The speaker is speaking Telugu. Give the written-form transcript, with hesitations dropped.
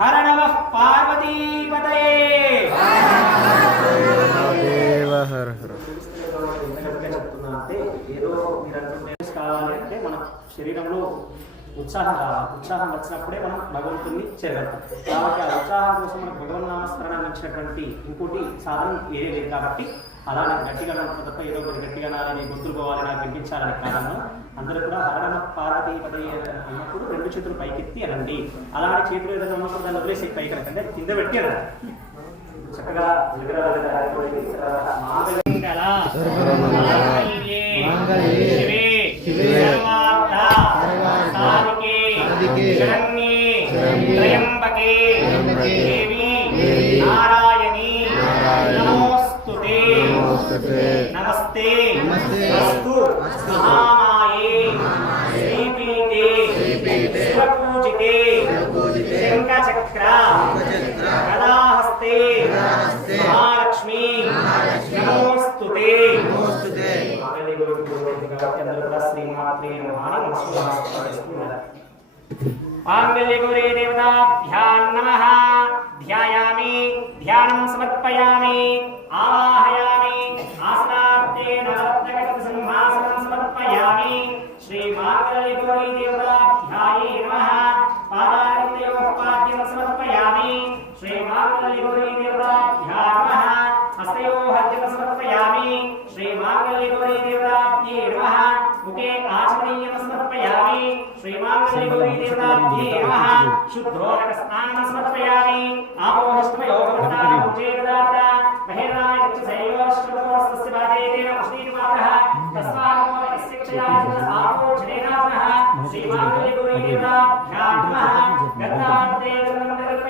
హర నమః పార్వతీపతయే దేవ హర హర. చెప్తున్నా అంటే ఏదో మీరు అనుకుంటే కావాలి అంటే మన శరీరంలో ఉత్సాహం కావాలి. ఉత్సాహం వచ్చినప్పుడే మనం భగవంతుని చేరగలుగుతాం. కాబట్టి ఆ ఉత్సాహం కోసం మనకు భగవన్నామస్మరణ ఇచ్చినటువంటి ఇంకోటి సాధనం ఏదే లేదు. కాబట్టి అలానే గట్టిగా తప్ప ఏదో ఒకటి గట్టిగా నాలని గుర్తులు పోవాలి, నాకు వినిపించాలని కారణం అందరూ కూడా హర నమః పార్వతీపతయే అన్నప్పుడు రెండు చేతులు పైకెత్తి అనండి. అలానే చేతులు ఏదైనా ఉన్నప్పుడు దాన్ని వదిలేసి పైకి అంటే కింద పెట్టి అనండి. చక్కగా త్రయంబకే దేవి నారాయణీ నమోస్తుతే నమస్తే అస్తు మహామాయే శ్రీపీఠే శివపూజితే శంఖచక్ర గదాహస్తే మహాలక్ష్మీ నమోస్తుతే. అందరూ కూడా శ్రీమాత్రే నమః నమస్కారం. మాంగళ్యగౌరీ దేవతాభ్యాం నమః. ధ్యాయామి, ధ్యానం సమర్పయామి, ఆవాహయామి, ఆసనార్థే నవరత్నగత సింహాసనం సమర్పయామి. శ్రీ మాంగళ్యగౌరీ దేవతాభ్యాయే నమః. పాదారవిందయోః పాద్యం సమర్పయామి. శ్రీ మాంగళ్యగౌరీ దేవతాభ్యాం నమః. హస్తయోః అర్ఘ్యం సమర్పయామి. శ్రీ మాంగళ్యగౌరీ దేవతాభ్యే నమః. ముఖే ఆచమనీయం సమర్పయామి. శ్రీ మాంగళ్యగౌరీ దేవతాభ్యే నమః. శుద్ధోదక స్నానం సమర్పయామి. ఆపోహిష్టమయోగవతారం ఉచేదదాత మహేరాయ చక్షుసైయోశ్వతోస్తస్య వాదేన ఉష్ణీతిమాతః తస్మానమో యస్యక్షయాయ ఆపోజనేనాథః. శ్రీ మాంగళ్యగౌరీ దేవతాభ్యాం నమః. గంధాంతే